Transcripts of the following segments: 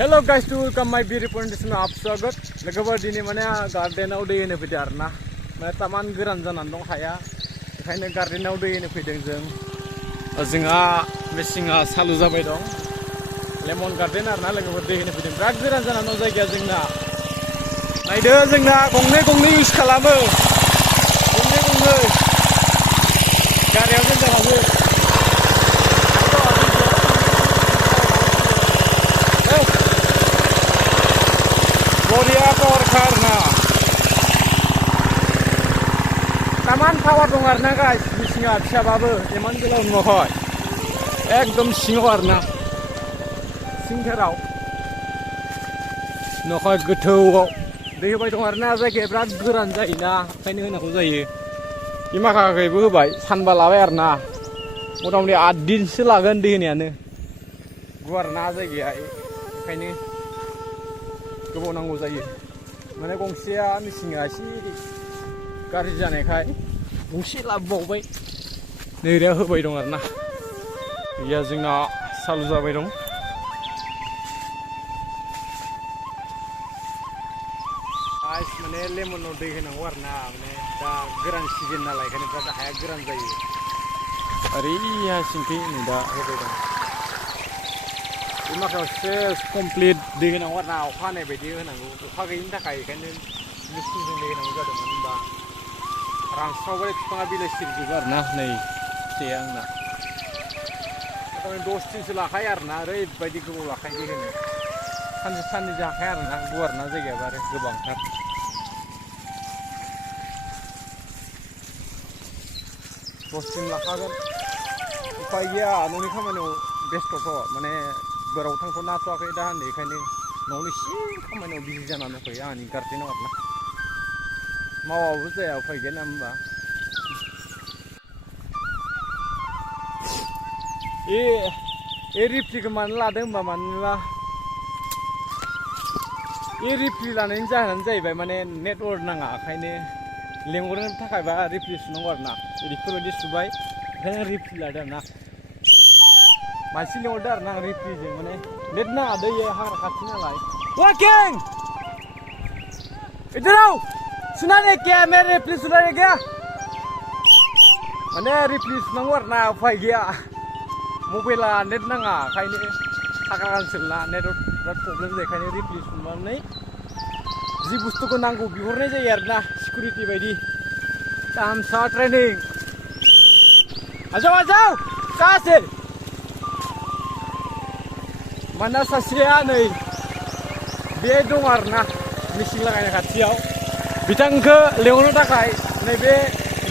Hello guys, to welcome my beautiful condition आप स्वागत लोगोफोर दिनै माने गार्डेनाव दै होनो फैदों आरोना माने तामान गोरान जानानै दं हाया बेखायनो गार्डेनाव दै होनो फैदों जोंहा मेसिंआ चालु जाबाय दं लेमन गार्डेन आरोना लोगोफोर दै होनो फैदों बिराद गोरान जानानै दं जायगाया जोंना नायदो जोंना गंनै इउज खालामो गंनै गारियाव दोननो हायो Boria power karna. Taman power dong karna guys. Mesinnya bisa babu. Eman gelau nuhoi. Ekdom singo karna. Singkerau. Nuhoi getau. Deh bayi dong karna saya berat geran saya ina. Kaini kena aku saya. Ima kakak ibu bayi. Sanwa karna. Mudah-mudahan adin selagan deh ni ane. Gua karna saya kaini. गोबाव नांगौ जायो माने गंसेया मेसिंआ एसे गाज्रि जानायखाय गंसे लाबोबावबाय नै ओरैया होबाय दं आरोना गैया जोंना चालु जाबाय दं गाइस माने लेमनाव दै होनांगौ आरोना माने दा गोरान सिजन नालाय ओंखायनो बिराद हाया गोरान जायो ओरैहा सिंखै नै दा होबाय दं माखासे कमप्लिट दै होनांगौ आरोना अखा हानाय बायदि होनांगौ अखा गैयिनि थाखाय बेखायनो मेसिनजों दै होनांगौ जादों मानो होनबा रानस्रावबाय बिफाङा बिलाइ सिरिजोबो आरोना नै फिथाइया आंना मथा मथि 10 दिनसो लाखायो आरोना ओरैबायदि गोबाव लाखायो दै होनो सानसे साननै जाखाया आरोना गुवारना जायगायाबो आरो गोबांथार 10 दिन लाखागोन उपाय गैया न'नि खामानियाव बेस्थ'थ' माने बोराव थांथ'नो हाथ'वाखै दा बेखायनो न'आवनो एसे खामानियाव बिजि जानानै दंथ'यो आंनि गार्डेनाव आरोना मावाबाबो जाया उफाय गैया ना होमबा रिफ्लिखौ मानो लादों होमबा मानोबा रिफ्लि लानायनि जाहोनानो जाहैबाय माने नेटवर्क नाङा ओंखायनो लेंहरनो थाखायबा रिफ्लि सुनांगौ आरोना बेफोरबायदि सुबाय ओंखायनो रिफ्लि लादों आरोना मानसि लेंहरदों आरोना रिफ्लिजों माने नेट नाङा दै हाग्रा खाथि नालाय वाकिं इधर आओ सुना नहीं क्या मैं रिफ्ली सुना नहीं क्या माने रिफ्ली सुनांगौ आरोना उफाय गैया मबाइला नेट नाङा ओंखायनो हाग्रा ओनसोलना नेटवर्क बिराद प्रब्लेम जायो ओंखायनो रिफ्ली सुनानै जि बुस्थुखौ नांगौ बिहरनाय जायो आरोना सिकिउरिटि बायदि तामसा ट्रेनिं आजाव कासे माना सासेया नै बे दं आरोना मेसिन लागायनाय खाथियाव बिथांखौ लेंहरनो थाखाय नैबे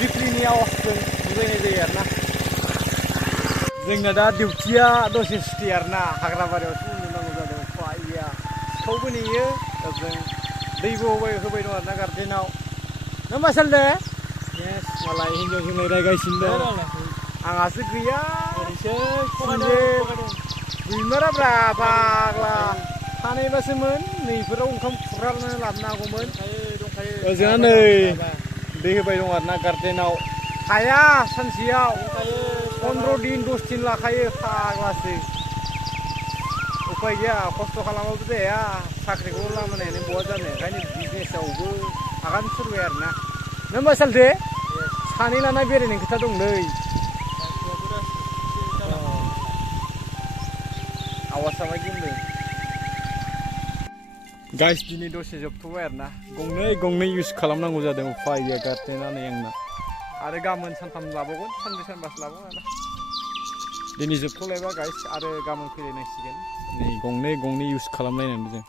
रिफ्लिनि आवाजजों बुजायनाय जायो आरोना जोंना दा डिउटिया दसे सुथि आरोना हाग्राबारियावसो उन्दुनांगौ जादों उफाय गैया सिखावबो नेयो जों दैबो होबाय दं आरोना गार्डेनाव नों मा सानदों मालाय हिन्जावजों रायगासिनो दं आंहासो गैया गैमाराब्रा फाग्ला थानायबासोमोन नैफोराव ओंखाम खुरनानै लाबोनो हागौमोन ओजोंहा नै दै होबाय दं आरोना गार्डेनाव हाया सानसेयाव 15 दिन 10 दिन लाखायो फाग्लासो उफाय गैया खस्थ' खालामाबो जाया साख्रिखौ लामानायानो बहा जानो ओंखायनो बिजनेसावबो आगान सुरबाय आरोना नों मा सालथे सानै लाना बेरायनाय खोथा दंलै आवासा बायदि होनदों गाइस दिनै दसे जोबथ'बाय आरोना गंनै इउज खालामनांगौ जादों उफाय गैया गार्डेना नै आंना आरो गाबोन सानथाम लाबावगोन सानब्रै सानबासो लाबावगोन आरोना दिनै जोबथ'लायबा गाइस आरो गाबोन फैलायनांसिगोन नै गंनै इउज खालामलायनांगौ जों